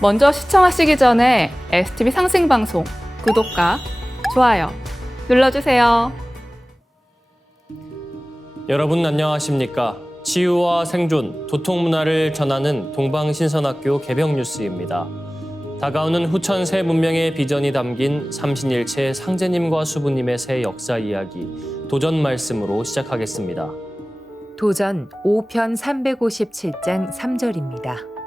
먼저 시청하시기 전에 STV 상승방송 구독과 좋아요 눌러주세요. 여러분 안녕하십니까? 치유와 생존, 도통문화를 전하는 동방신선학교 개벽뉴스입니다. 다가오는 후천 새 문명의 비전이 담긴 삼신일체 상제님과 수부님의 새 역사 이야기, 도전 말씀으로 시작하겠습니다. 도전 5편 357장 3절입니다.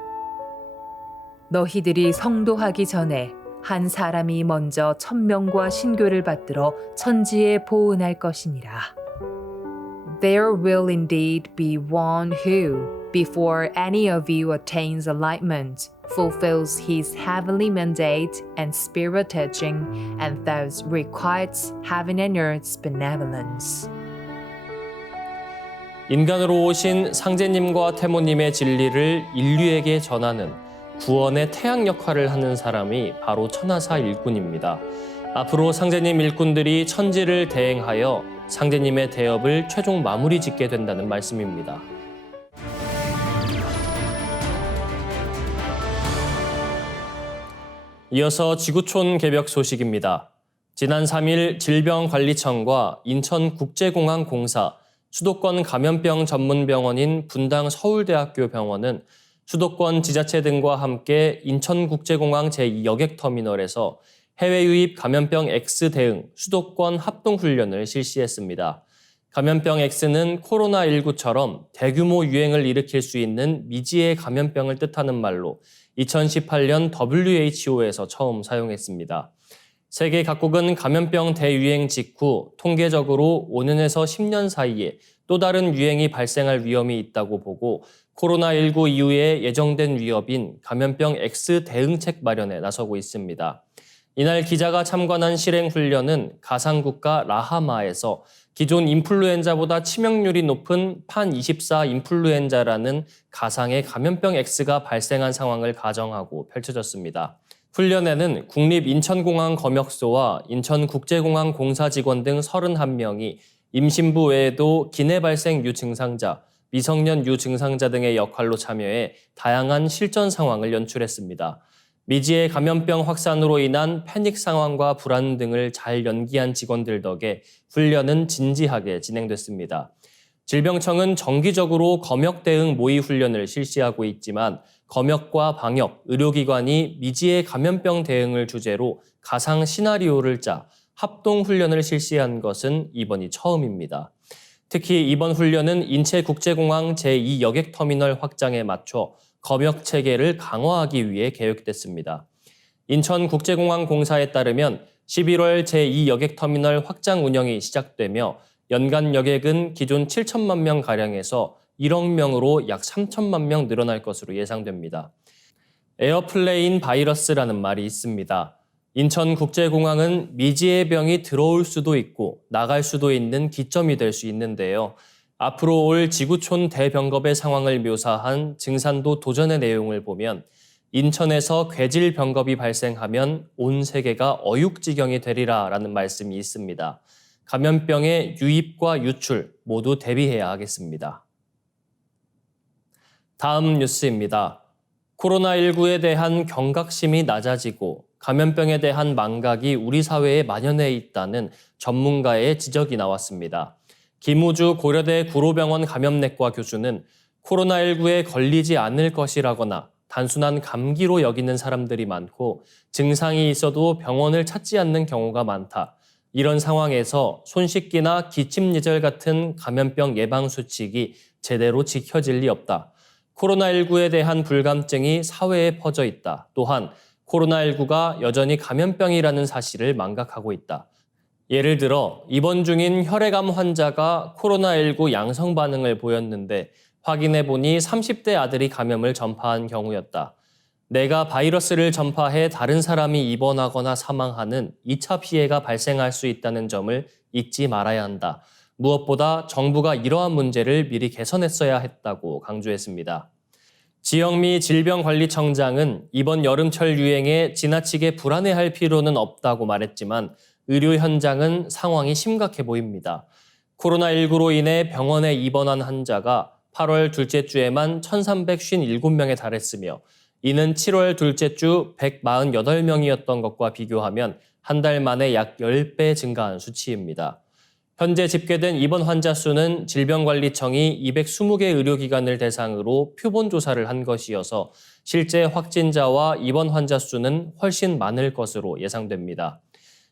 너희들이 성도하기 전에 한 사람이 먼저 천명과 신교를 받들어 천지에 보은할 것이니라. There will indeed be one who, before any of you attains enlightenment, fulfills his heavenly mandate and spirit teaching, and thus requites heaven and earth's benevolence. 인간으로 오신 상제님과 태모님의 진리를 인류에게 전하는 구원의 태양 역할을 하는 사람이 바로 천하사 일꾼입니다. 앞으로 상제님 일꾼들이 천지를 대행하여 상제님의 대업을 최종 마무리 짓게 된다는 말씀입니다. 이어서 지구촌 개벽 소식입니다. 지난 3일 질병관리청과 인천국제공항공사, 수도권 감염병 전문병원인 분당 서울대학교 병원은 수도권 지자체 등과 함께 인천국제공항 제2여객터미널에서 해외 유입 감염병 X 대응 수도권 합동훈련을 실시했습니다. 감염병 X는 코로나19처럼 대규모 유행을 일으킬 수 있는 미지의 감염병을 뜻하는 말로 2018년 WHO에서 처음 사용했습니다. 세계 각국은 감염병 대유행 직후 통계적으로 5년에서 10년 사이에 또 다른 유행이 발생할 위험이 있다고 보고 코로나19 이후에 예정된 위협인 감염병 X 대응책 마련에 나서고 있습니다. 이날 기자가 참관한 실행훈련은 가상국가 라하마에서 기존 인플루엔자보다 치명률이 높은 판24 인플루엔자라는 가상의 감염병 X가 발생한 상황을 가정하고 펼쳐졌습니다. 훈련에는 국립인천공항 검역소와 인천국제공항 공사 직원 등 31명이 임신부 외에도 기내 발생 유증상자, 미성년 유증상자 등의 역할로 참여해 다양한 실전 상황을 연출했습니다. 미지의 감염병 확산으로 인한 패닉 상황과 불안 등을 잘 연기한 직원들 덕에 훈련은 진지하게 진행됐습니다. 질병청은 정기적으로 검역 대응 모의 훈련을 실시하고 있지만 검역과 방역, 의료기관이 미지의 감염병 대응을 주제로 가상 시나리오를 짜 합동훈련을 실시한 것은 이번이 처음입니다. 특히 이번 훈련은 인체국제공항 제2여객터미널 확장에 맞춰 검역 체계를 강화하기 위해 계획됐습니다. 인천국제공항 공사에 따르면 11월 제2여객터미널 확장 운영이 시작되며 연간 여객은 기존 7천만 명가량에서 1억 명으로 약 3천만 명 늘어날 것으로 예상됩니다. 에어플레인 바이러스라는 말이 있습니다. 인천국제공항은 미지의 병이 들어올 수도 있고 나갈 수도 있는 기점이 될 수 있는데요. 앞으로 올 지구촌 대병겁의 상황을 묘사한 증산도 도전의 내용을 보면 인천에서 괴질 병겁이 발생하면 온 세계가 어육지경이 되리라라는 말씀이 있습니다. 감염병의 유입과 유출 모두 대비해야 하겠습니다. 다음 뉴스입니다. 코로나19에 대한 경각심이 낮아지고 감염병에 대한 망각이 우리 사회에 만연해 있다는 전문가의 지적이 나왔습니다. 김우주 고려대 구로병원 감염내과 교수는 코로나19에 걸리지 않을 것이라거나 단순한 감기로 여기는 사람들이 많고 증상이 있어도 병원을 찾지 않는 경우가 많다. 이런 상황에서 손 씻기나 기침 예절 같은 감염병 예방 수칙이 제대로 지켜질 리 없다. 코로나19에 대한 불감증이 사회에 퍼져 있다. 또한 코로나19가 여전히 감염병이라는 사실을 망각하고 있다. 예를 들어 입원 중인 혈액암 환자가 코로나19 양성 반응을 보였는데 확인해보니 30대 아들이 감염을 전파한 경우였다. 내가 바이러스를 전파해 다른 사람이 입원하거나 사망하는 2차 피해가 발생할 수 있다는 점을 잊지 말아야 한다. 무엇보다 정부가 이러한 문제를 미리 개선했어야 했다고 강조했습니다. 지영미 질병관리청장은 이번 여름철 유행에 지나치게 불안해할 필요는 없다고 말했지만 의료 현장은 상황이 심각해 보입니다. 코로나19로 인해 병원에 입원한 환자가 8월 둘째 주에만 1,357명에 달했으며 이는 7월 둘째 주 148명이었던 것과 비교하면 한 달 만에 약 10배 증가한 수치입니다. 현재 집계된 입원 환자 수는 질병관리청이 220개 의료기관을 대상으로 표본 조사를 한 것이어서 실제 확진자와 입원 환자 수는 훨씬 많을 것으로 예상됩니다.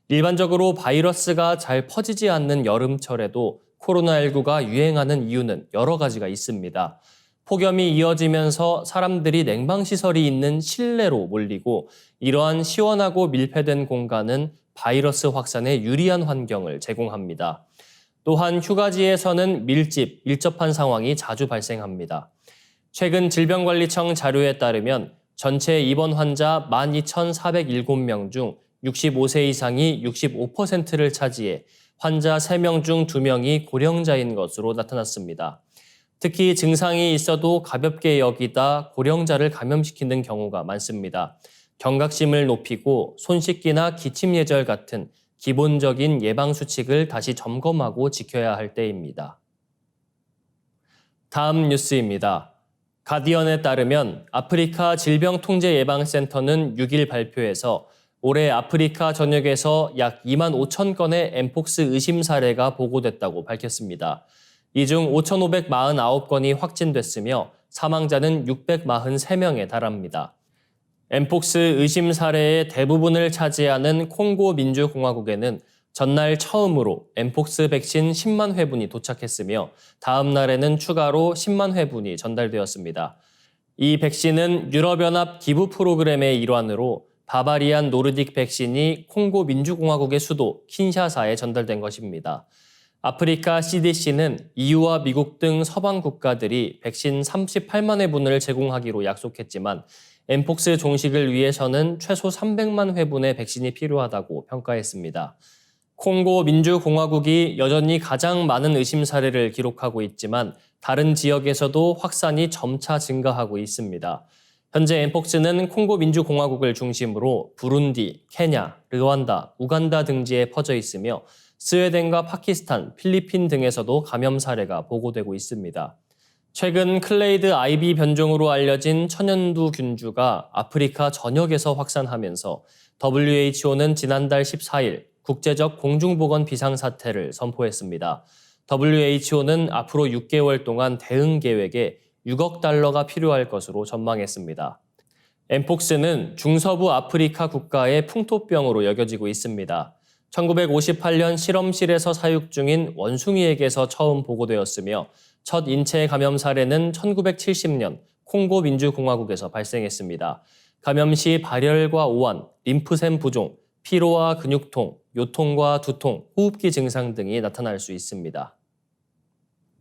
일반적으로 바이러스가 잘 퍼지지 않는 여름철에도 코로나19가 유행하는 이유는 여러 가지가 있습니다. 폭염이 이어지면서 사람들이 냉방시설이 있는 실내로 몰리고 이러한 시원하고 밀폐된 공간은 바이러스 확산에 유리한 환경을 제공합니다. 또한 휴가지에서는 밀접한 상황이 자주 발생합니다. 최근 질병관리청 자료에 따르면 전체 입원 환자 12,407명 중 65세 이상이 65%를 차지해 환자 3명 중 2명이 고령자인 것으로 나타났습니다. 특히 증상이 있어도 가볍게 여기다 고령자를 감염시키는 경우가 많습니다. 경각심을 높이고 손 씻기나 기침 예절 같은 기본적인 예방 수칙을 다시 점검하고 지켜야 할 때입니다. 다음 뉴스입니다. 가디언에 따르면 아프리카 질병통제예방센터는 6일 발표에서 올해 아프리카 전역에서 약 2만 5천 건의 엠폭스 의심 사례가 보고됐다고 밝혔습니다. 이 중 5,549건이 확진됐으며 사망자는 643명에 달합니다. 엠폭스 의심 사례의 대부분을 차지하는 콩고 민주공화국에는 전날 처음으로 엠폭스 백신 10만 회분이 도착했으며 다음 날에는 추가로 10만 회분이 전달되었습니다. 이 백신은 유럽연합 기부 프로그램의 일환으로 바바리안 노르딕 백신이 콩고 민주공화국의 수도 킨샤사에 전달된 것입니다. 아프리카 CDC는 EU와 미국 등 서방 국가들이 백신 38만 회분을 제공하기로 약속했지만 엠폭스 종식을 위해서는 최소 300만 회분의 백신이 필요하다고 평가했습니다. 콩고 민주공화국이 여전히 가장 많은 의심 사례를 기록하고 있지만 다른 지역에서도 확산이 점차 증가하고 있습니다. 현재 엠폭스는 콩고 민주공화국을 중심으로 부룬디, 케냐, 르완다, 우간다 등지에 퍼져 있으며 스웨덴과 파키스탄, 필리핀 등에서도 감염 사례가 보고되고 있습니다. 최근 클레이드 아이비 변종으로 알려진 천연두 균주가 아프리카 전역에서 확산하면서 WHO는 지난달 14일 국제적 공중보건 비상사태를 선포했습니다. WHO는 앞으로 6개월 동안 대응 계획에 6억 달러가 필요할 것으로 전망했습니다. 엠폭스는 중서부 아프리카 국가의 풍토병으로 여겨지고 있습니다. 1958년 실험실에서 사육 중인 원숭이에게서 처음 보고되었으며 첫 인체 감염 사례는 1970년 콩고 민주공화국에서 발생했습니다. 감염 시 발열과 오한, 림프샘 부종, 피로와 근육통, 요통과 두통, 호흡기 증상 등이 나타날 수 있습니다.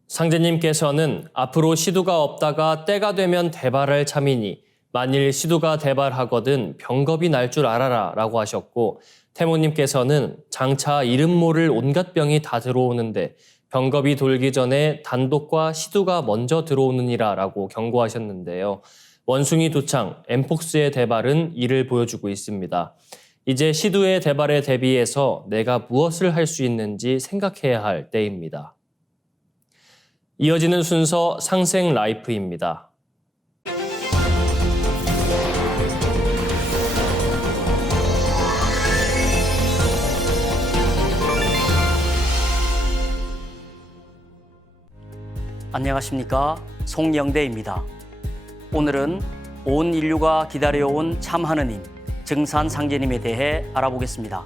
상제님께서는 앞으로 시두가 없다가 때가 되면 대발할 참이니 만일 시두가 대발하거든 병겁이 날 줄 알아라 라고 하셨고 태모님께서는 장차 이름 모를 온갖 병이 다 들어오는데 병겁이 돌기 전에 단독과 시두가 먼저 들어오느니라 라고 경고하셨는데요. 원숭이 두창, 엠폭스의 대발은 이를 보여주고 있습니다. 이제 시두의 대발에 대비해서 내가 무엇을 할 수 있는지 생각해야 할 때입니다. 이어지는 순서 상생 라이프입니다. 안녕하십니까, 송영대입니다. 오늘은 온 인류가 기다려온 참 하느님, 증산 상제님에 대해 알아보겠습니다.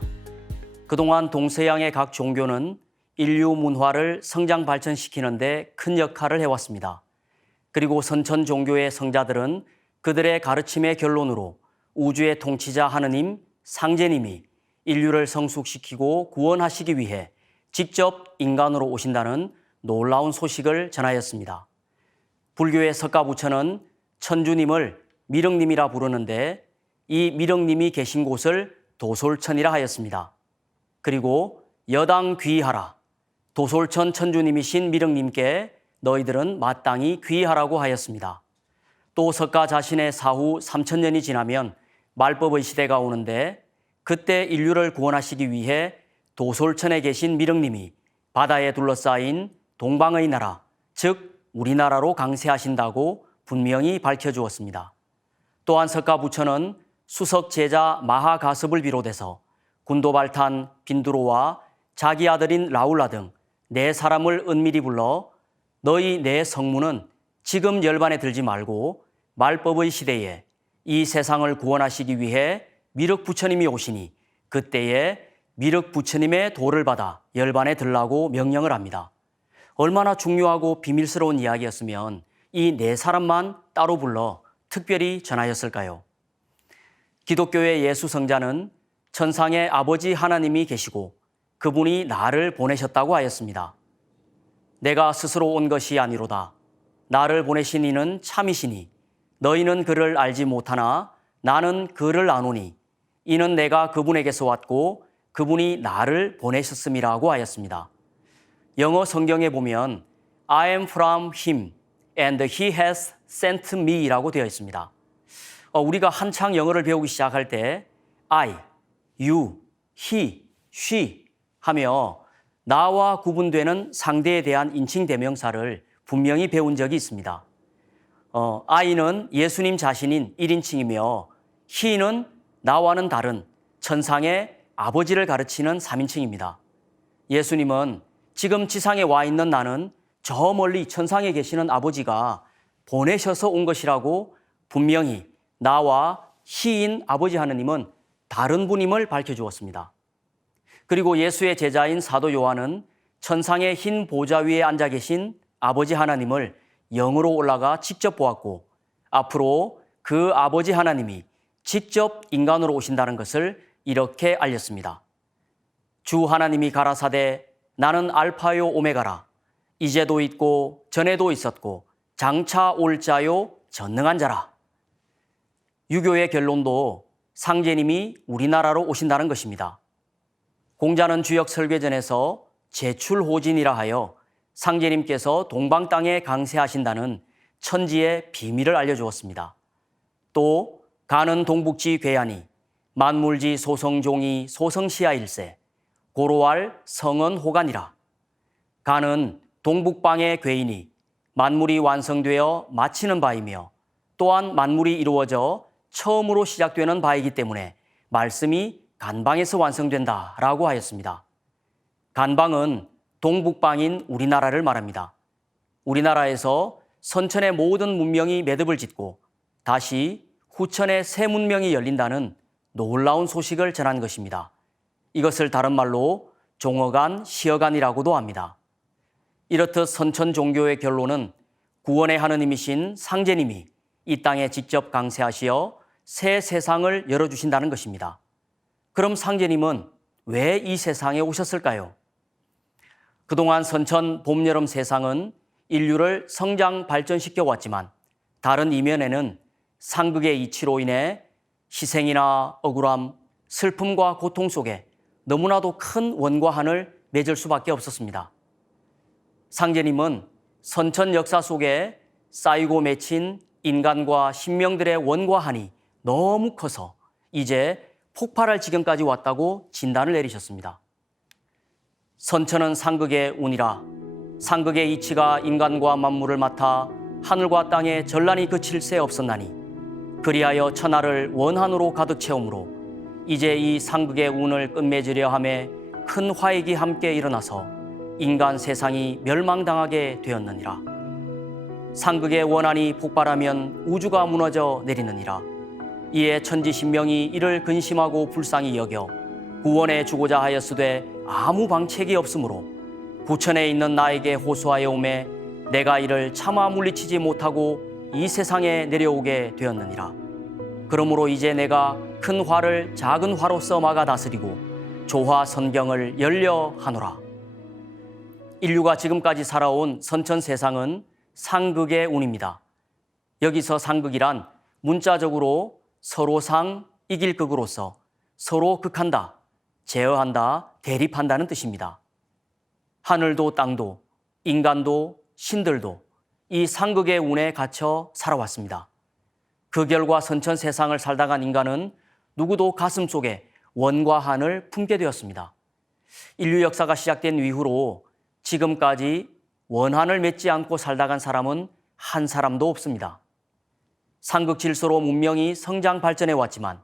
그동안 동서양의 각 종교는 인류 문화를 성장 발전시키는 데 큰 역할을 해왔습니다. 그리고 선천 종교의 성자들은 그들의 가르침의 결론으로 우주의 통치자 하느님, 상제님이 인류를 성숙시키고 구원하시기 위해 직접 인간으로 오신다는 놀라운 소식을 전하였습니다. 불교의 석가부처는 천주님을 미륵님이라 부르는데 이 미륵님이 계신 곳을 도솔천이라 하였습니다. 그리고 여당 귀하라, 도솔천 천주님이신 미륵님께 너희들은 마땅히 귀하라고 하였습니다. 또 석가 자신의 사후 3000년이 지나면 말법의 시대가 오는데 그때 인류를 구원하시기 위해 도솔천에 계신 미륵님이 바다에 둘러싸인 동방의 나라, 즉 우리나라로 강세하신다고 분명히 밝혀주었습니다. 또한 석가 부처는 수석 제자 마하가섭을 비롯해서 군도발탄 빈두로와 자기 아들인 라울라 등 네 사람을 은밀히 불러 너희 네 성문은 지금 열반에 들지 말고 말법의 시대에 이 세상을 구원하시기 위해 미륵 부처님이 오시니 그때에 미륵 부처님의 도를 받아 열반에 들라고 명령을 합니다. 얼마나 중요하고 비밀스러운 이야기였으면 이 네 사람만 따로 불러 특별히 전하였을까요? 기독교의 예수 성자는 천상의 아버지 하나님이 계시고 그분이 나를 보내셨다고 하였습니다. 내가 스스로 온 것이 아니로다. 나를 보내신 이는 참이시니 너희는 그를 알지 못하나 나는 그를 아노니 이는 내가 그분에게서 왔고 그분이 나를 보내셨음이라고 하였습니다. 영어 성경에 보면 I am from him and he has sent me라고 되어 있습니다. 우리가 한창 영어를 배우기 시작할 때 I, you, he, she 하며 나와 구분되는 상대에 대한 인칭 대명사를 분명히 배운 적이 있습니다. I는 예수님 자신인 1인칭이며 he는 나와는 다른 천상의 아버지를 가르치는 3인칭입니다. 예수님은 지금 지상에 와 있는 나는 저 멀리 천상에 계시는 아버지가 보내셔서 온 것이라고 분명히 나와 he인 아버지 하느님은 다른 분임을 밝혀주었습니다. 그리고 예수의 제자인 사도 요한은 천상의 흰 보좌 위에 앉아 계신 아버지 하나님을 영으로 올라가 직접 보았고 앞으로 그 아버지 하나님이 직접 인간으로 오신다는 것을 이렇게 알렸습니다. 주 하나님이 가라사대 나는 알파요 오메가라. 이제도 있고 전에도 있었고 장차 올 자요 전능한 자라. 유교의 결론도 상제님이 우리나라로 오신다는 것입니다. 공자는 주역 설괴전에서 제출호진이라 하여 상제님께서 동방 땅에 강세하신다는 천지의 비밀을 알려주었습니다. 또 가는 동북지 괴야니 만물지 소성종이 소성시야일세 고로할 성은 호간이라. 가는 동북방의 괴인이 만물이 완성되어 마치는 바이며 또한 만물이 이루어져 처음으로 시작되는 바이기 때문에 말씀이 간방에서 완성된다라고 하였습니다. 간방은 동북방인 우리나라를 말합니다. 우리나라에서 선천의 모든 문명이 매듭을 짓고 다시 후천의 새 문명이 열린다는 놀라운 소식을 전한 것입니다. 이것을 다른 말로 종어간, 시어간이라고도 합니다. 이렇듯 선천 종교의 결론은 구원의 하느님이신 상제님이 이 땅에 직접 강세하시어 새 세상을 열어주신다는 것입니다. 그럼 상제님은 왜 이 세상에 오셨을까요? 그동안 선천 봄, 여름 세상은 인류를 성장 발전시켜 왔지만 다른 이면에는 상극의 이치로 인해 희생이나 억울함, 슬픔과 고통 속에 너무나도 큰 원과 한을 맺을 수밖에 없었습니다. 상제님은 선천 역사 속에 쌓이고 맺힌 인간과 신명들의 원과 한이 너무 커서 이제 폭발할 지경까지 왔다고 진단을 내리셨습니다. 선천은 상극의 운이라 상극의 이치가 인간과 만물을 맡아 하늘과 땅에 전란이 그칠 새 없었나니 그리하여 천하를 원한으로 가득 채우므로 이제 이 상극의 운을 끝맺으려 함에 큰 화익이 함께 일어나서 인간 세상이 멸망당하게 되었느니라. 상극의 원한이 폭발하면 우주가 무너져 내리느니라. 이에 천지신명이 이를 근심하고 불쌍히 여겨 구원해 주고자 하였으되 아무 방책이 없으므로 부천에 있는 나에게 호소하여 오매 내가 이를 차마 물리치지 못하고 이 세상에 내려오게 되었느니라. 그러므로 이제 내가 큰 화를 작은 화로서 막아 다스리고 조화 선경을 열려 하노라. 인류가 지금까지 살아온 선천 세상은 상극의 운입니다. 여기서 상극이란 문자적으로 서로 상, 이길 극으로서 서로 극한다, 제어한다, 대립한다는 뜻입니다. 하늘도 땅도 인간도 신들도 이 상극의 운에 갇혀 살아왔습니다. 그 결과 선천 세상을 살다간 인간은 누구도 가슴 속에 원과 한을 품게 되었습니다. 인류 역사가 시작된 이후로 지금까지 원한을 맺지 않고 살다간 사람은 한 사람도 없습니다. 상극 질서로 문명이 성장 발전해 왔지만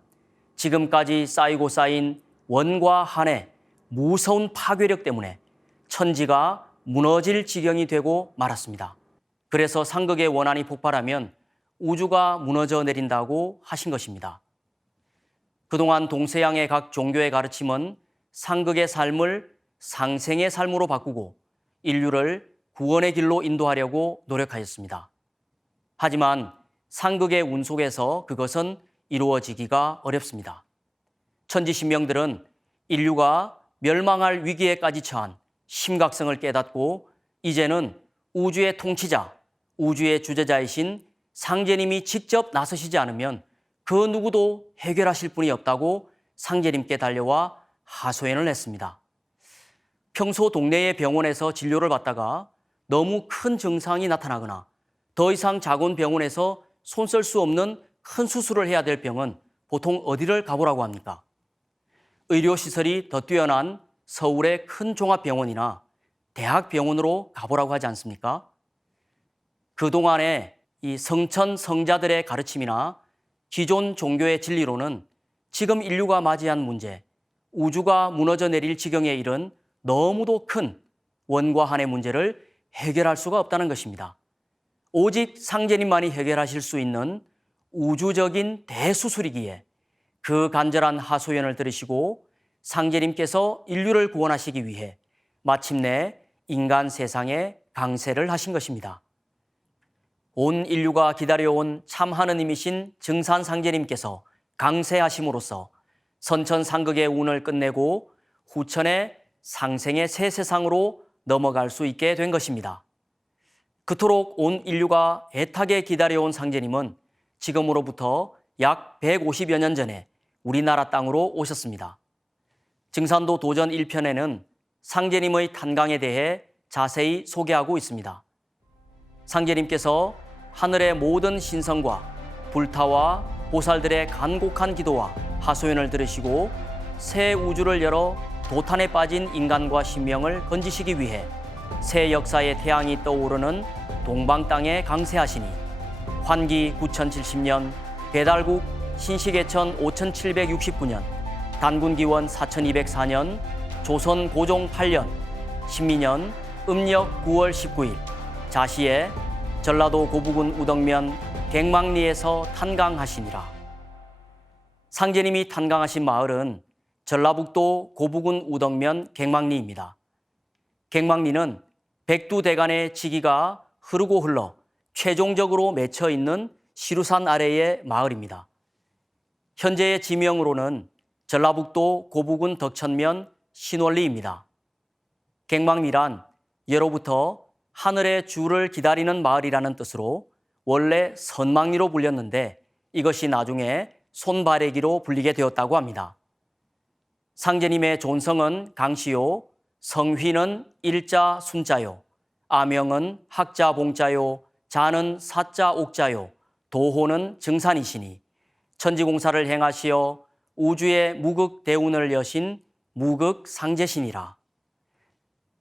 지금까지 쌓이고 쌓인 원과 한의 무서운 파괴력 때문에 천지가 무너질 지경이 되고 말았습니다. 그래서 상극의 원한이 폭발하면 우주가 무너져 내린다고 하신 것입니다. 그동안 동서양의 각 종교의 가르침은 상극의 삶을 상생의 삶으로 바꾸고 인류를 구원의 길로 인도하려고 노력하였습니다. 하지만 상극의 운 속에서 그것은 이루어지기가 어렵습니다. 천지신명들은 인류가 멸망할 위기에까지 처한 심각성을 깨닫고 이제는 우주의 통치자, 우주의 주재자이신 상제님이 직접 나서시지 않으면 그 누구도 해결하실 분이 없다고 상제님께 달려와 하소연을 했습니다. 평소 동네의 병원에서 진료를 받다가 너무 큰 증상이 나타나거나 더 이상 작은 병원에서 손 쓸 수 없는 큰 수술을 해야 될 병은 보통 어디를 가보라고 합니까? 의료시설이 더 뛰어난 서울의 큰 종합병원이나 대학병원으로 가보라고 하지 않습니까? 그동안의 이 성천 성자들의 가르침이나 기존 종교의 진리로는 지금 인류가 맞이한 문제, 우주가 무너져 내릴 지경에 이른 너무도 큰 원과 한의 문제를 해결할 수가 없다는 것입니다. 오직 상제님만이 해결하실 수 있는 우주적인 대수술이기에 그 간절한 하소연을 들으시고 상제님께서 인류를 구원하시기 위해 마침내 인간 세상에 강세를 하신 것입니다. 온 인류가 기다려온 참 하느님이신 증산 상제님께서 강세하심으로써 선천상극의 운을 끝내고 후천의 상생의 새 세상으로 넘어갈 수 있게 된 것입니다. 그토록 온 인류가 애타게 기다려온 상제님은 지금으로부터 약 150여 년 전에 우리나라 땅으로 오셨습니다. 증산도 도전 1편에는 상제님의 탄강에 대해 자세히 소개하고 있습니다. 상제님께서 하늘의 모든 신성과 불타와 보살들의 간곡한 기도와 하소연을 들으시고 새 우주를 열어 도탄에 빠진 인간과 신명을 건지시기 위해 새 역사의 태양이 떠오르는 동방 땅에 강세하시니 환기 9070년, 배달국 신시계천 5769년, 단군기원 4204년, 조선 고종 8년, 신민년 음력 9월 19일 자시에 전라도 고부군 우덕면 갱망리에서 탄강하시니라. 상제님이 탄강하신 마을은 전라북도 고부군 우덕면 갱망리입니다. 갱망리는 백두대간의 지기가 흐르고 흘러 최종적으로 맺혀 있는 시루산 아래의 마을입니다. 현재의 지명으로는 전라북도 고부군 덕천면 신월리입니다. 갱망리란 예로부터 하늘의 주를 기다리는 마을이라는 뜻으로 원래 선망리로 불렸는데 이것이 나중에 손바래기로 불리게 되었다고 합니다. 상제님의 존성은 강시요, 성휘는 일자 순자요, 아명은 학자 봉자요, 자는 사자 옥자요, 도호는 증산이시니 천지공사를 행하시어 우주의 무극 대운을 여신 무극 상제시니라.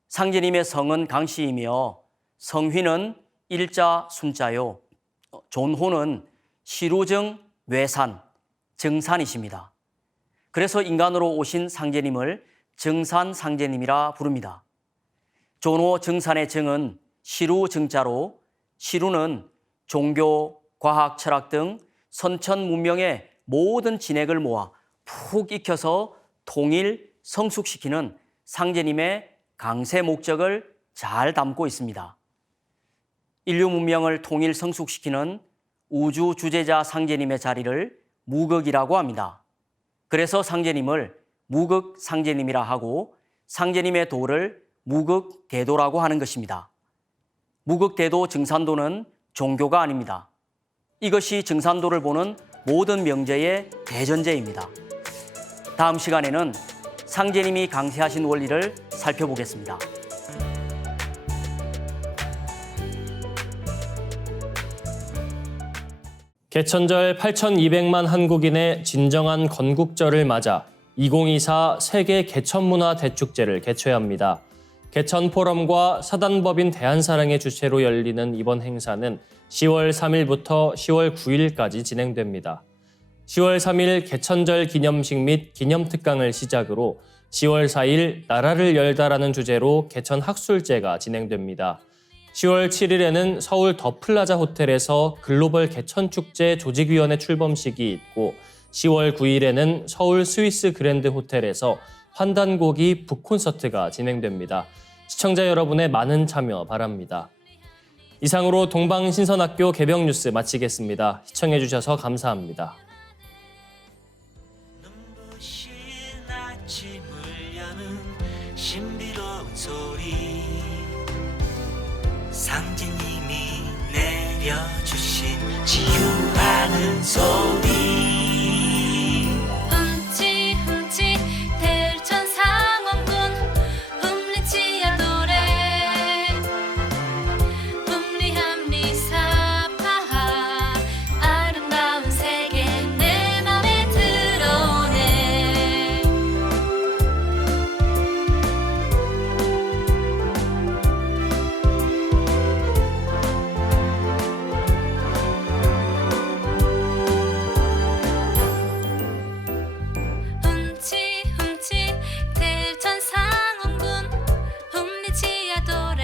상제님의 성은 강씨이며 성휘는 일자 순자요, 존호는 시루증 외산, 증산이십니다. 그래서 인간으로 오신 상제님을 증산 상제님이라 부릅니다. 존호 증산의 증은 시루 증자로 시루는 종교, 과학, 철학 등 선천 문명의 모든 진액을 모아 푹 익혀서 통일, 성숙시키는 상제님의 강세 목적을 잘 담고 있습니다. 인류 문명을 통일, 성숙시키는 우주 주재자 상제님의 자리를 무극이라고 합니다. 그래서 상제님을 무극 상제님이라 하고 상제님의 도를 무극 대도라고 하는 것입니다. 무극 대도 증산도는 종교가 아닙니다. 이것이 증산도를 보는 모든 명제의 대전제입니다. 다음 시간에는 상제님이 강세하신 원리를 살펴보겠습니다. 개천절 8,200만 한국인의 진정한 건국절을 맞아 2024 세계 개천문화 대축제를 개최합니다. 개천 포럼과 사단법인 대한사랑의 주최로 열리는 이번 행사는 10월 3일부터 10월 9일까지 진행됩니다. 10월 3일 개천절 기념식 및 기념특강을 시작으로 10월 4일 나라를 열다라는 주제로 개천 학술제가 진행됩니다. 10월 7일에는 서울 더 플라자 호텔에서 글로벌 개천축제 조직위원회 출범식이 있고 10월 9일에는 서울 스위스 그랜드 호텔에서 환단고기 북콘서트가 진행됩니다. 시청자 여러분의 많은 참여 바랍니다. 이상으로 동방신선학교 개병 뉴스 마치겠습니다. 시청해주셔서 감사합니다. 눈부신 아침을 여는 신비로운 소리 상제님이 내려주신 치유하는 소리 흠칫흠칫 대천상원군 흠리치야 노래 흠리함리사파하 아름다운 세계 내 맘에 들어오네 흠칫흠칫 대천상원군 흠리치야 노래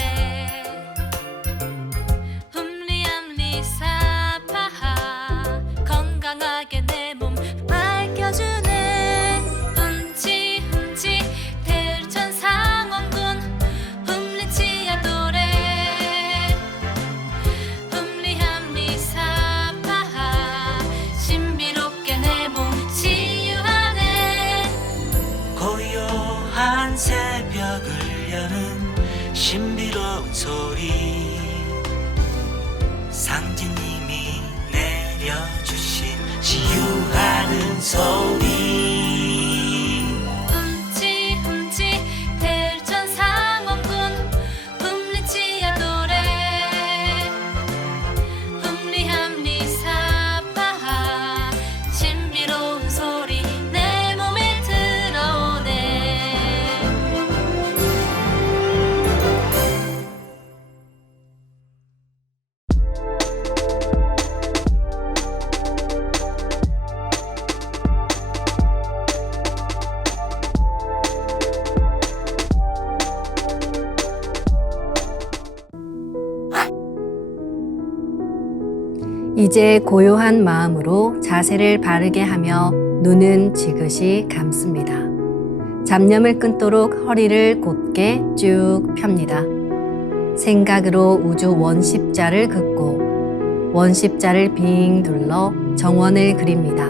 흠리함리사파하 건강하게 내 몸 밝혀주네 흠칫흠칫 대천상원군 흠리치야 노래 흠리함리사파하 신비롭게 내 몸 치유하네 고요한 새벽을 여는 신비로운 소리 상제님이 내려주신 치유하는 소리 흠칫흠칫 대천상원군 흠리치야 노래 흠리함리사파하 신비로운 소리 내 몸에 들어오네 이제 고요한 마음으로 자세를 바르게 하며 눈은 지그시 감습니다. 잡념을 끊도록 허리를 곧게 쭉 펴니다. 생각으로 우주 원십자를 긋고 원십자를 빙 둘러 정원을 그립니다.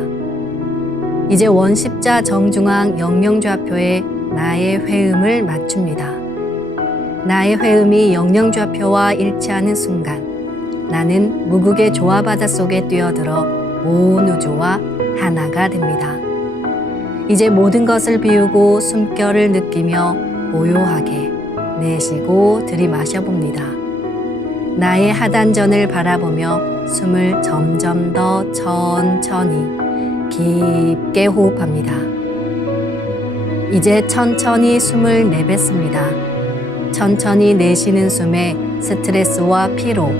이제 원십자 정중앙 영영좌표에 나의 회음을 맞춥니다. 나의 회음이 영영좌표와 일치하는 순간 나는 무국의 조화바다 속에 뛰어들어 온 우주와 하나가 됩니다. 이제 모든 것을 비우고 숨결을 느끼며 고요하게 내쉬고 들이마셔 봅니다. 나의 하단전을 바라보며 숨을 점점 더 천천히 깊게 호흡합니다. 이제 천천히 숨을 내뱉습니다. 천천히 내쉬는 숨에 스트레스와 피로,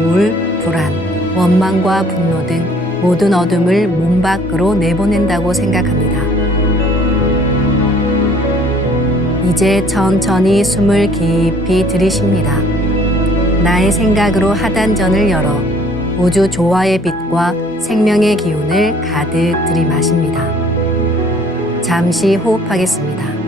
우울, 불안, 원망과 분노 등 모든 어둠을 몸 밖으로 내보낸다고 생각합니다. 이제 천천히 숨을 깊이 들이쉽니다. 나의 생각으로 하단전을 열어 우주 조화의 빛과 생명의 기운을 가득 들이마십니다. 잠시 호흡하겠습니다.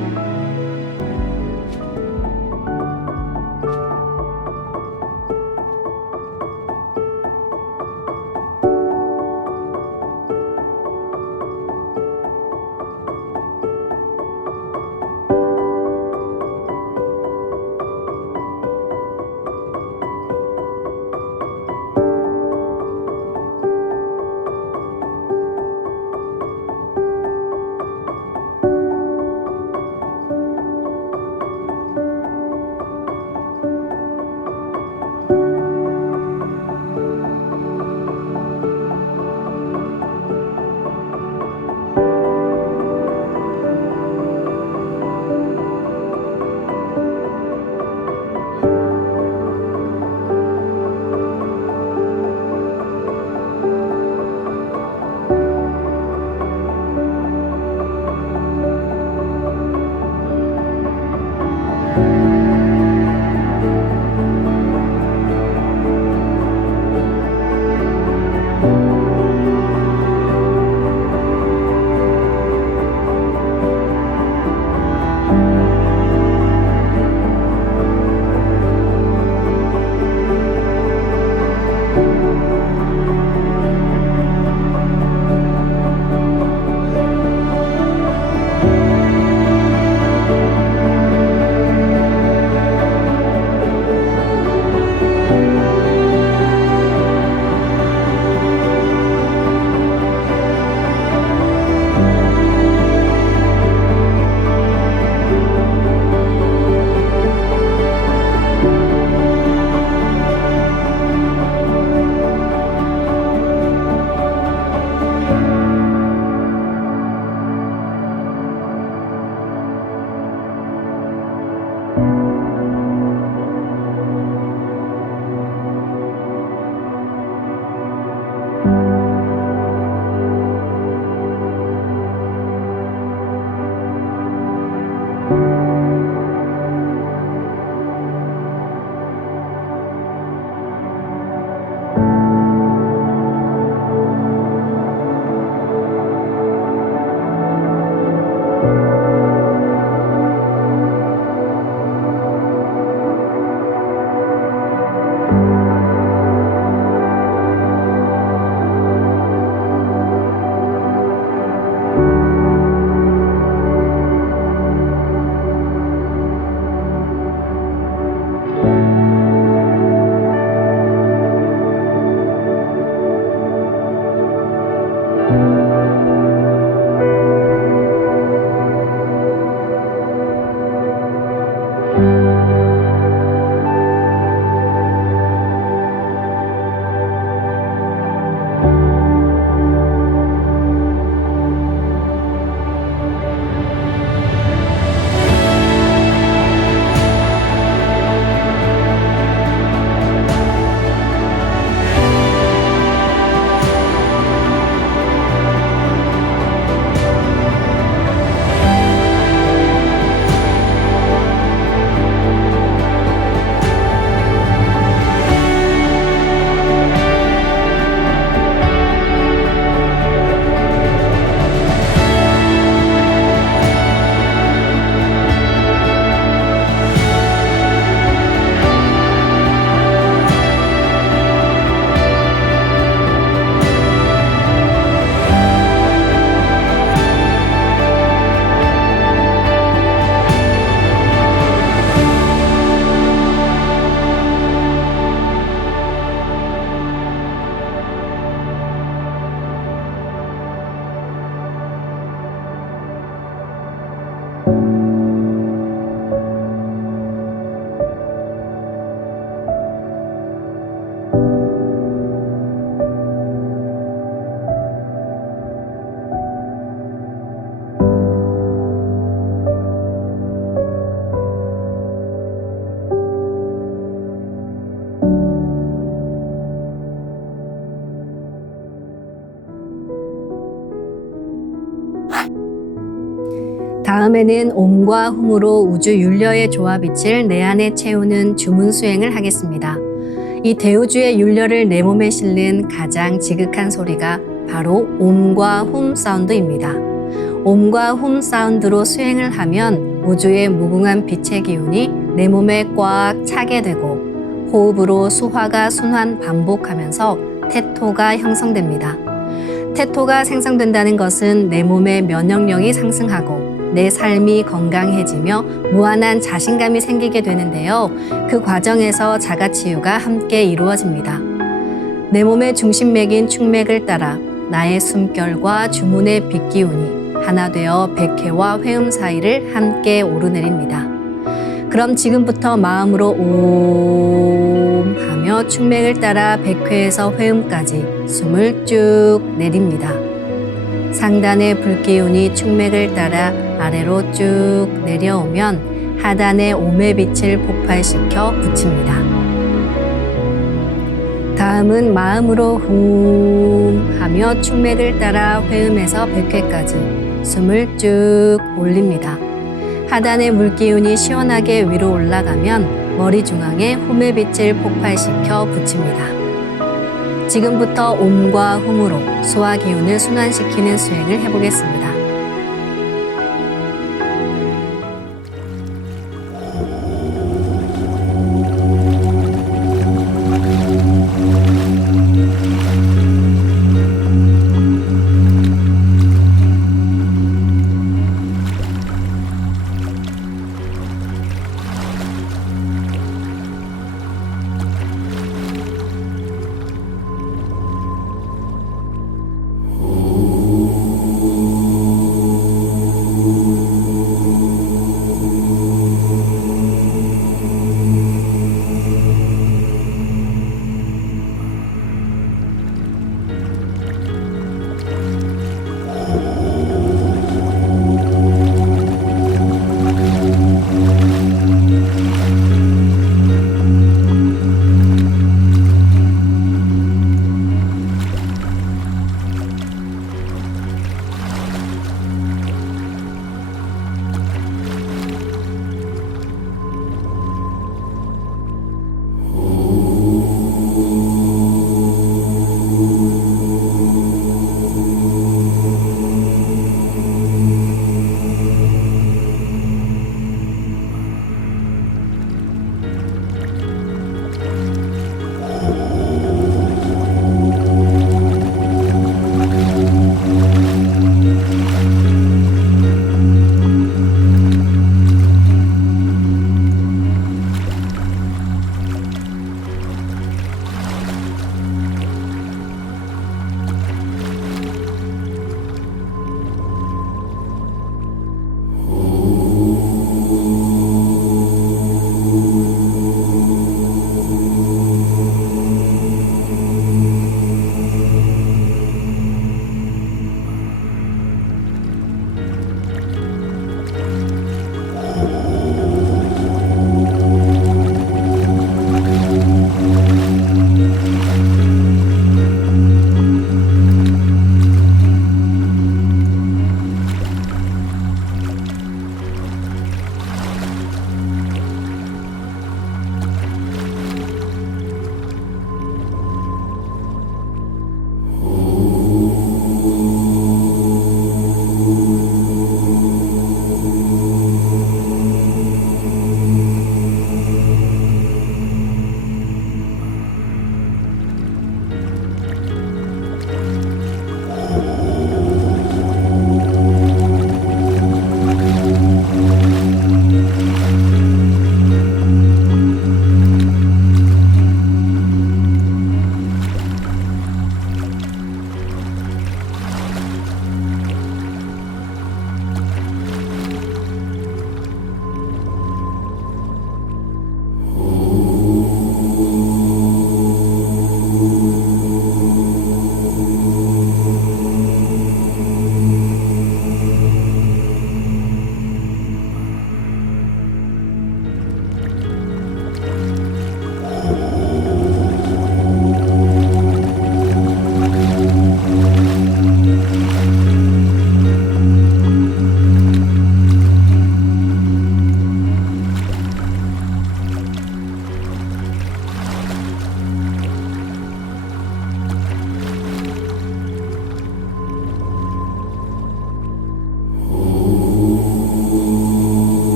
다음에는 옴과 훔으로 우주 윤려의 조화빛을 내 안에 채우는 주문 수행을 하겠습니다. 이 대우주의 윤려를 내 몸에 실는 가장 지극한 소리가 바로 옴과 훔 사운드입니다. 옴과 훔 사운드로 수행을 하면 우주의 무궁한 빛의 기운이 내 몸에 꽉 차게 되고 호흡으로 수화가 순환 반복하면서 태토가 형성됩니다. 태토가 생성된다는 것은 내 몸의 면역력이 상승하고 내 삶이 건강해지며 무한한 자신감이 생기게 되는데요. 그 과정에서 자가치유가 함께 이루어집니다. 내 몸의 중심맥인 축맥을 따라 나의 숨결과 주문의 빛기운이 하나 되어 백회와 회음 사이를 함께 오르내립니다. 그럼 지금부터 마음으로 옴 하며 축맥을 따라 백회에서 회음까지 숨을 쭉 내립니다. 상단의 불기운이 축맥을 따라 아래로 쭉 내려오면 하단의 옴의 빛을 폭발시켜 붙입니다. 다음은 마음으로 훔 하며 축맥을 따라 회음에서 백회까지 숨을 쭉 올립니다. 하단의 물기운이 시원하게 위로 올라가면 머리 중앙에 홈의 빛을 폭발시켜 붙입니다. 지금부터 옴과 훔으로 소화 기운을 순환시키는 수행을 해보겠습니다.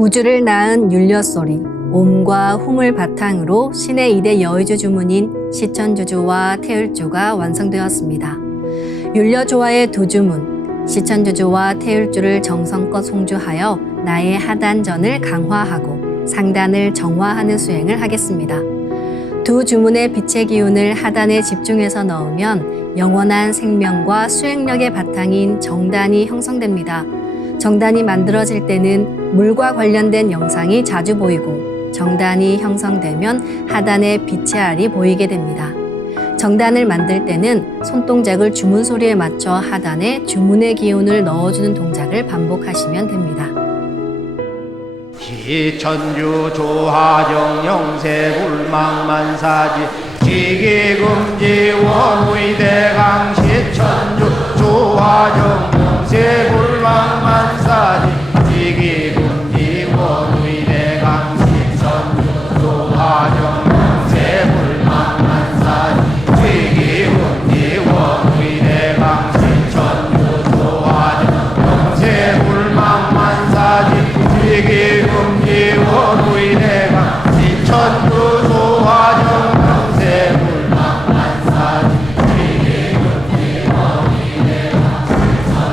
우주를 낳은 율려소리, 옴과 hum을 바탕으로 신의 2대 여의주 주문인 시천주주와 태율주가 완성되었습니다. 율려조화의 두 주문, 시천주주와 태율주를 정성껏 송주하여 나의 하단전을 강화하고 상단을 정화하는 수행을 하겠습니다. 두 주문의 빛의 기운을 하단에 집중해서 넣으면 영원한 생명과 수행력의 바탕인 정단이 형성됩니다. 정단이 만들어질 때는 물과 관련된 영상이 자주 보이고 정단이 형성되면 하단에 빛의 알이 보이게 됩니다. 정단을 만들 때는 손동작을 주문 소리에 맞춰 하단에 주문의 기운을 넣어주는 동작을 반복하시면 됩니다. 시천주 조화정 영세불망만사지 지기금지 원의대강 시천주 조화정 영세불망만사지 지기금지 원의대강 시천주 조화정 영세불망만사지 지기금지 원의대강 시천주 조화정 영세불망만사지 지기금지 원의대강 시천주 조화정 영세불망만사지 지기금지 원의대강 시천주 조화정 영세불망만사지 지기금지 원의대강 시천주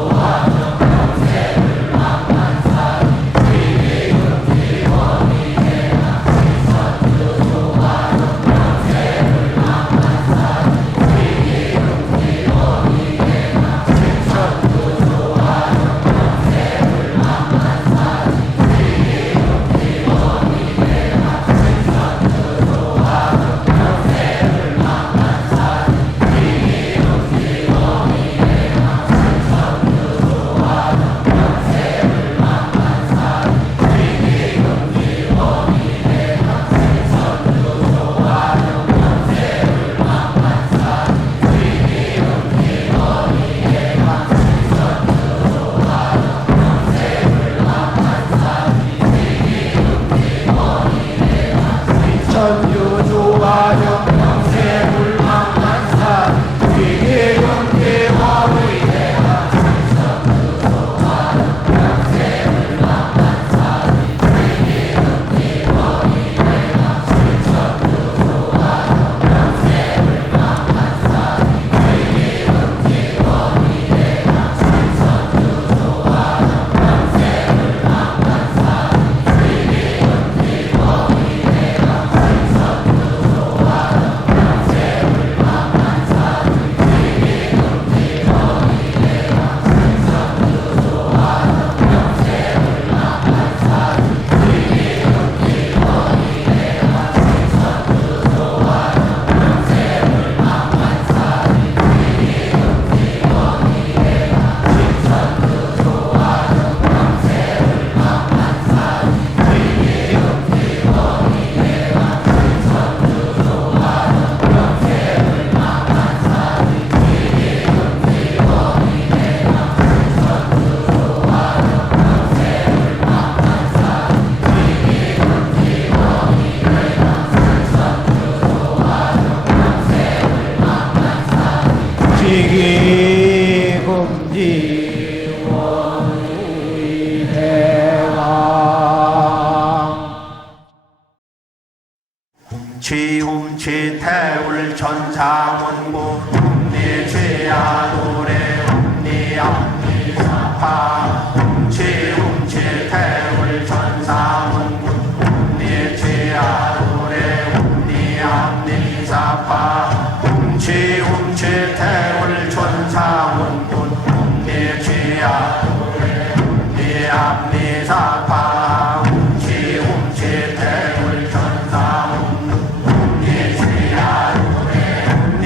조화정 영세불망만사지 지기금지 원의대강 시천주 조화정 천주 조화정 영세불망만사지 지기금지 원의대강 시천주 조화정 영세불망만사지 지기금지 원의대강 시천주 조화정 영세불망만사지 지기금지 원의대강 시천주 조화정 영세불망만사지 지기금지 원의대강 지기금지 원의대강 훔치 태울 천상원고 훔니 최야노래 훔니 앞니 사파 훔치 태울 천상원고 훔니 최야노래 훔니 앞니 사파 훔치 태울 천상원고 훔니 최야노래 훔니 앞니 사파 훔치 태울 천상원고 훔니 최야노래 훔니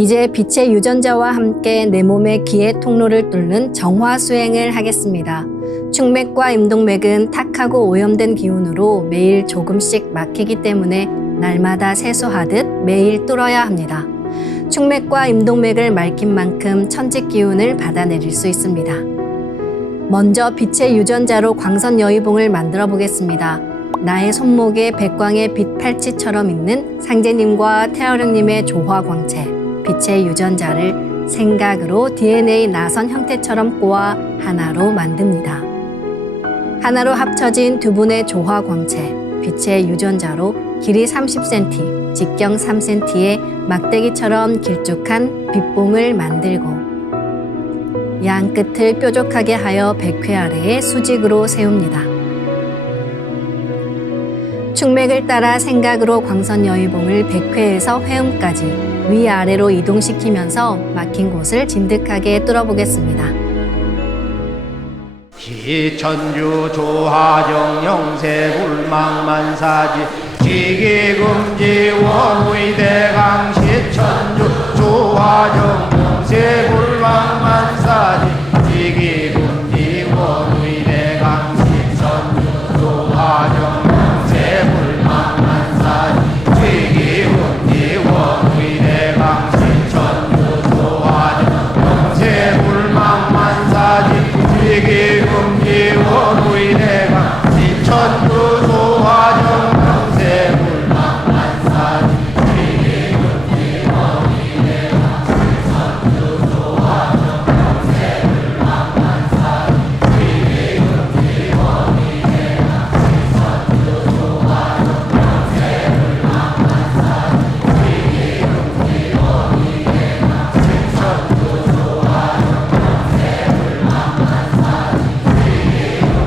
이제 빛의 유전자와 함께 내 몸의 기의 통로를 뚫는 정화 수행을 하겠습니다. 충맥과 임동맥은 탁하고 오염된 기운으로 매일 조금씩 막히기 때문에 날마다 세수하듯 매일 뚫어야 합니다. 충맥과 임동맥을 맑힌 만큼 천직 기운을 받아내릴 수 있습니다. 먼저 빛의 유전자로 광선 여의봉을 만들어 보겠습니다. 나의 손목에 백광의 빛 팔찌처럼 있는 상제님과 태어령님의 조화광채, 빛의 유전자를 생각으로 DNA 나선 형태처럼 꼬아 하나로 만듭니다. 하나로 합쳐진 두 분의 조화광채, 빛의 유전자로 길이 30cm, 직경 3cm의 막대기처럼 길쭉한 빛봉을 만들고 양 끝을 뾰족하게 하여 백회 아래에 수직으로 세웁니다. 충맥을 따라 생각으로 광선 여의봉을 백회에서 회음까지 위아래로 이동시키면서 막힌 곳을 진득하게 뚫어보겠습니다. 기천주 조하정 영세불망만사지 지기금지 원의대강 시천주 조하정 영세불망만사지 지기금지 원의대강 시천주 조하정 영세불망만사지 지기금지 원의대강 시천주 조하정 영세불망만사지 지기금지 원의대강 시천주 조하정 영세불망만사지 지기금지 원의대강 시천주 조하정 영세불망만사지 지기금지 원의대강 시천주 조하정 영세불망만사지 지기금지 원의대강 시천주 조하정 영세불망만사지 지기금지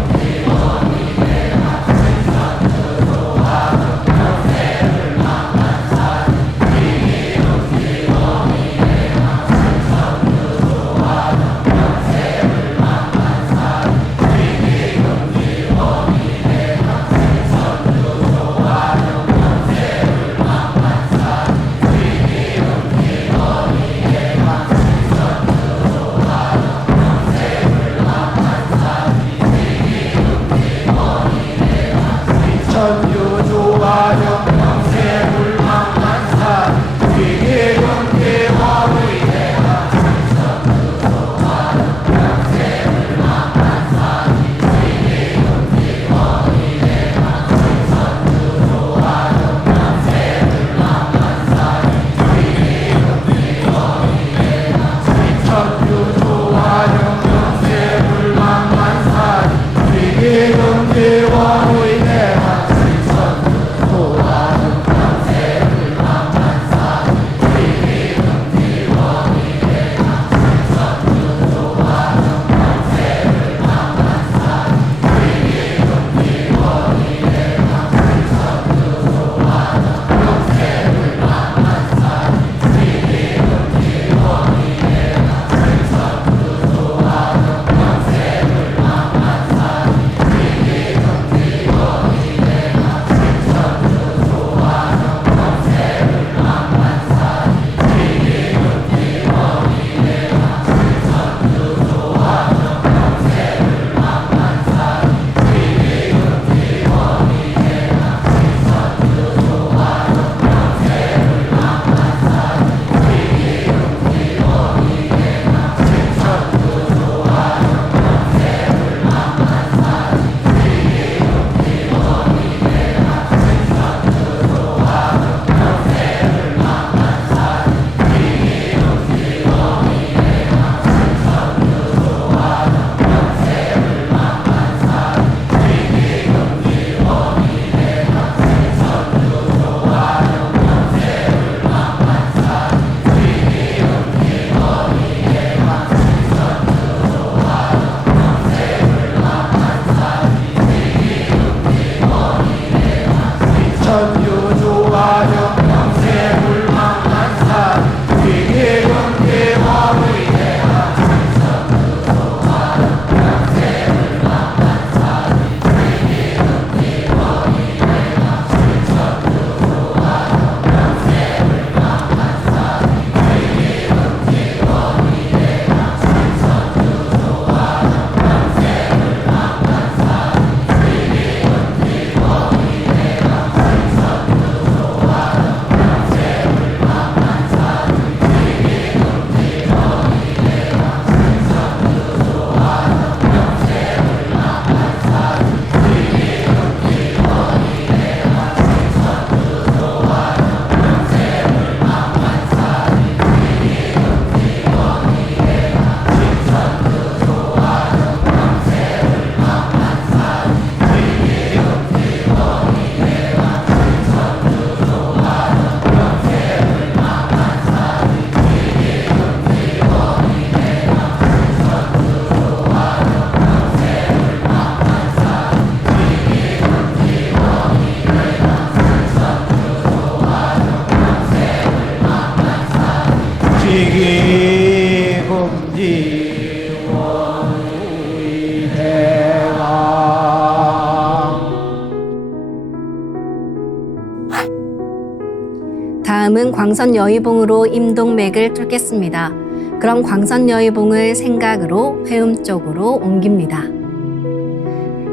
다음은 광선 여의봉으로 임동맥을 뚫겠습니다. 그럼 광선 여의봉을 생각으로 회음 쪽으로 옮깁니다.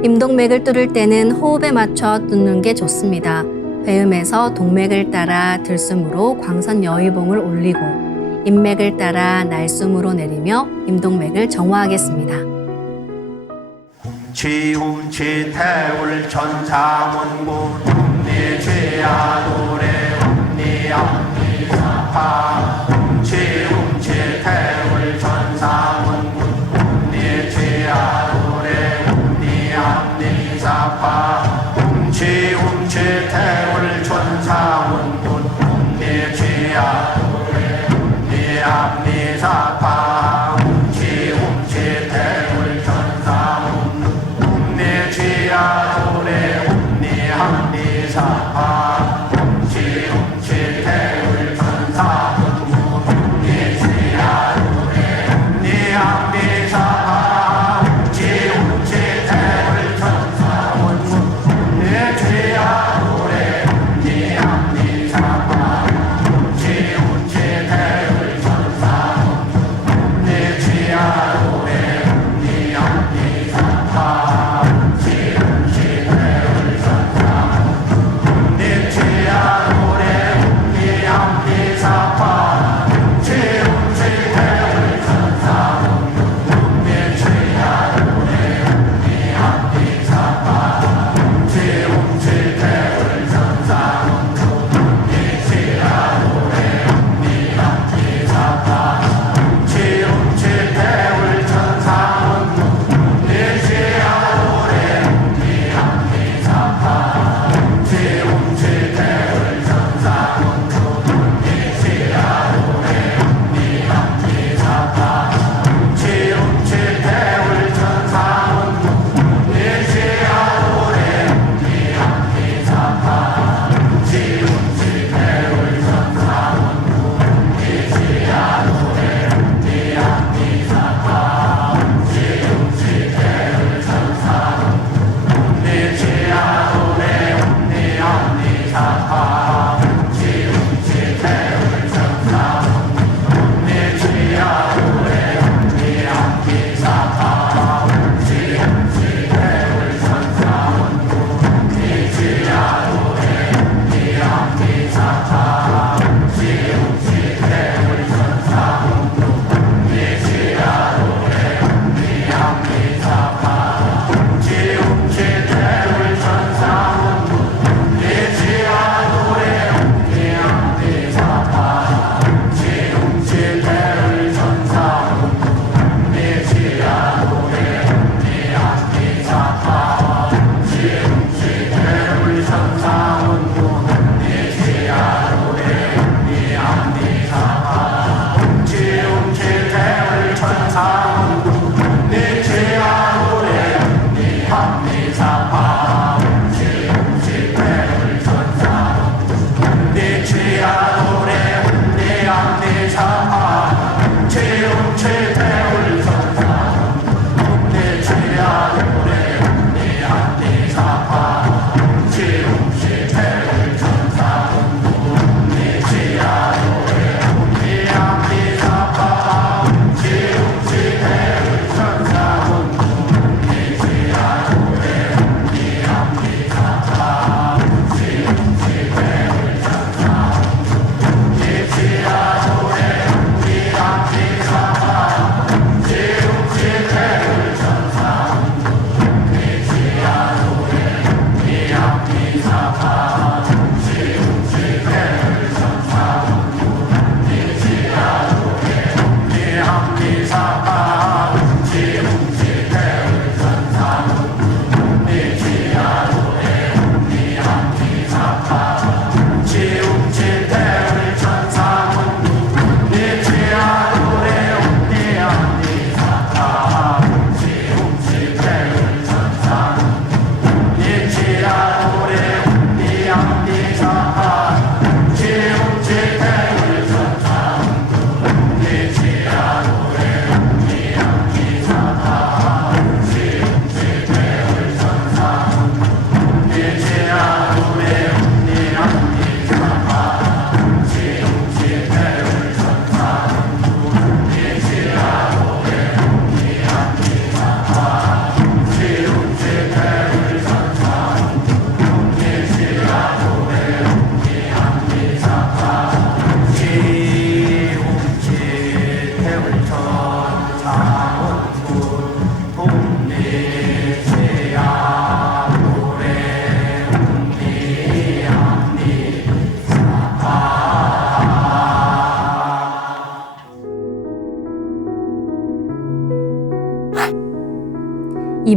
임동맥을 뚫을 때는 호흡에 맞춰 뚫는 게 좋습니다. 회음에서 동맥을 따라 들숨으로 광선 여의봉을 올리고 인맥을 따라 날숨으로 내리며 임동맥을 정화하겠습니다. 지움치 태울 천사문군 ум니죄야 노래 ум니암니사파 지움치 태울 천사문군 ум니죄야 노래 ум니암니사파 지움치 태울 천사문군 ум니죄야 노래 ум니암니사파 지움치 태울 천사문군 지야도래 옴니함니사파 지움치 태울 천사문군 지야도래 옴니함니사파 지움치 태울 천사문군 지야도래 옴니함니사파 지움치 태울 천사문군 지야도래 옴니함니사파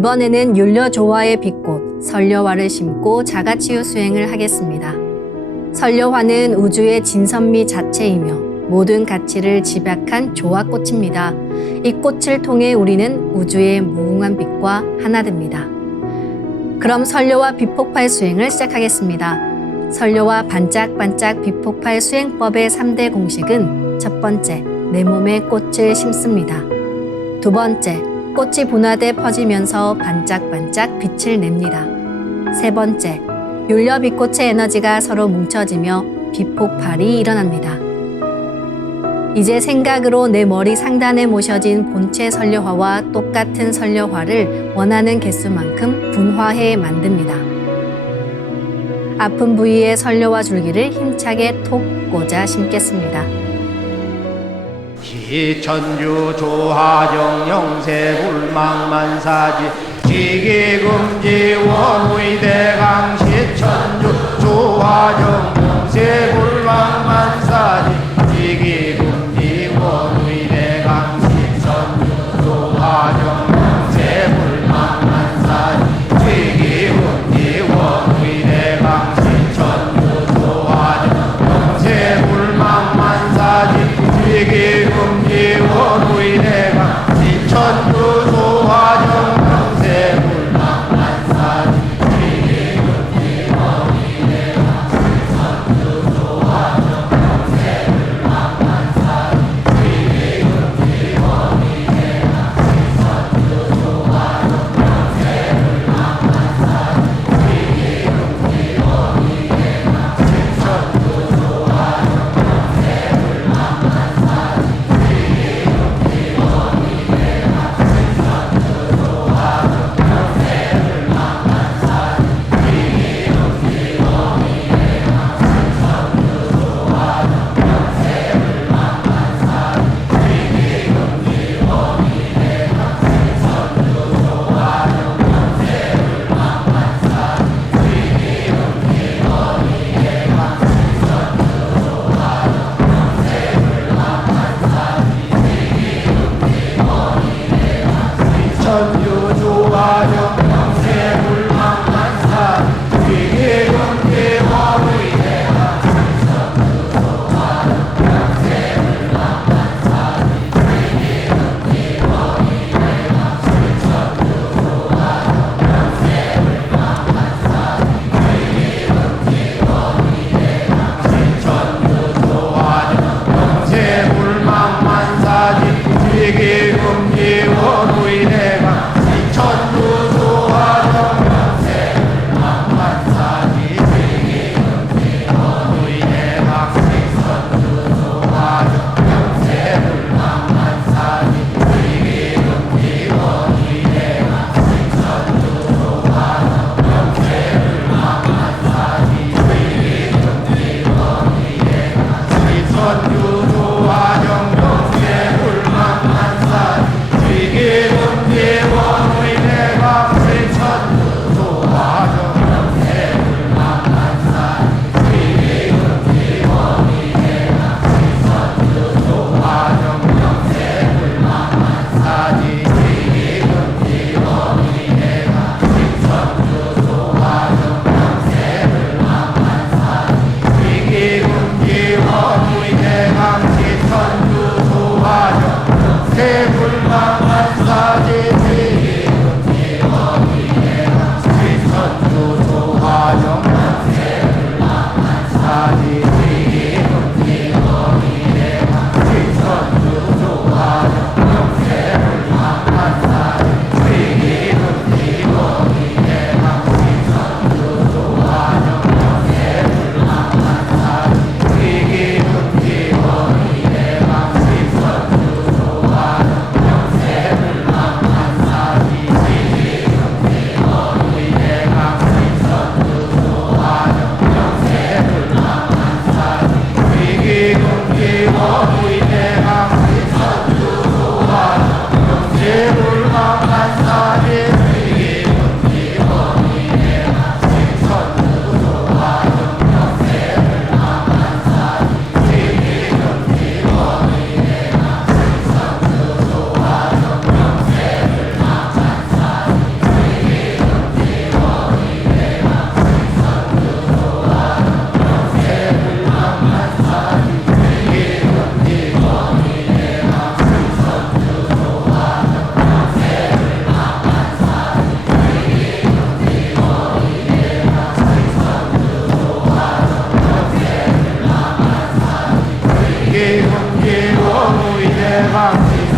이번에는 율려조화의 빛꽃 설려화를 심고 자가치유 수행을 하겠습니다. 설려화는 우주의 진선미 자체이며 모든 가치를 집약한 조화꽃입니다. 이 꽃을 통해 우리는 우주의 무궁한 빛과 하나 됩니다. 그럼 설려화 빛폭발 수행을 시작하겠습니다. 설려화 반짝반짝 빛폭발 수행법의 3대 공식은 첫 번째, 내 몸에 꽃을 심습니다. 두 번째, 꽃이 분화돼 퍼지면서 반짝반짝 빛을 냅니다. 세 번째, 율려 빛꽃의 에너지가 서로 뭉쳐지며 빛폭발이 일어납니다. 이제 생각으로 내 머리 상단에 모셔진 본체 설려화와 똑같은 설려화를 원하는 개수만큼 분화해 만듭니다. 아픈 부위에 설려화 줄기를 힘차게 톡 꽂아 심겠습니다. 시천주 조화정 영세불망만사지 지기금지 원의대강 시천주 조화정 영세불망만사지 지기금지 원의대강 시천주 조화정 영세불망만사지 지기금지 원의대강 시천주 조화정 영세불망만사지 지기금지 원의대강 시천주 조화정 영세불망만사지 지기금지 원의대강 시천주 조화정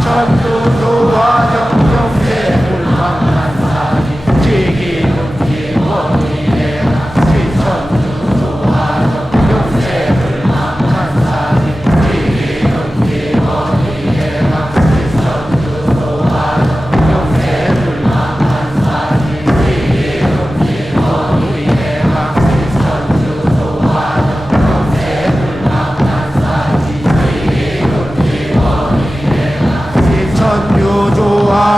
신천도 조화 정경세 불망만사지 지기문지 원위대강 신천도 조화 정경세 불망만사지 지기문지 원위대강 신천도 조화 정경세 불망만사지 지기문지 원위대강 신천도 조화 정경세 불망만사지 지기문지 원위대강 신천유 조화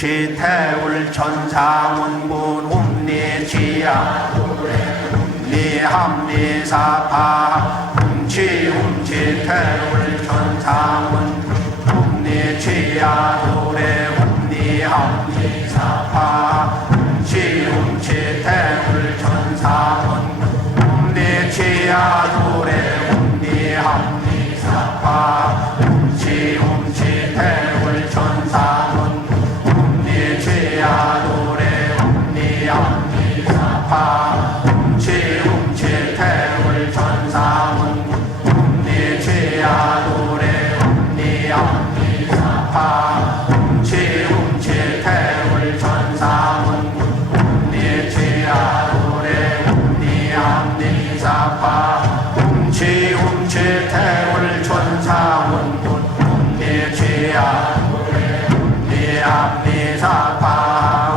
훔치 태울 천상운군 훔리지야 훔리합리사파 훔치 태울 천상운 훔리지야 노래 훔리합리사파 훔치 태울 천상운 훔리지야 노래 훔리합리사파 훔치 태울 천상운 훔리지야 노래 훔리합리사파 훔치 태울 천상운 훔리지야 노래 훔리합리사파 훔치 태울 천상운 훔리지야 노래 훔리합리사파 훔치 태울 천상운 훔리지야 노래 훔리합리사파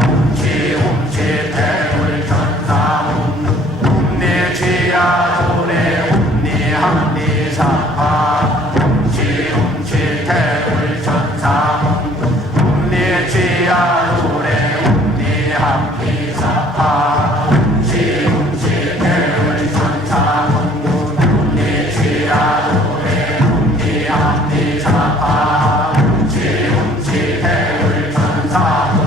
훔치 태울 천상운 훔리지야 노래 훔리합리사파 훔치 태울 천상운 훔리지야 노래 훔리합리사파 훔치 태울 천상운 훔리지야 노래 훔리합리사파 훔치 태울 천상운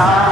천사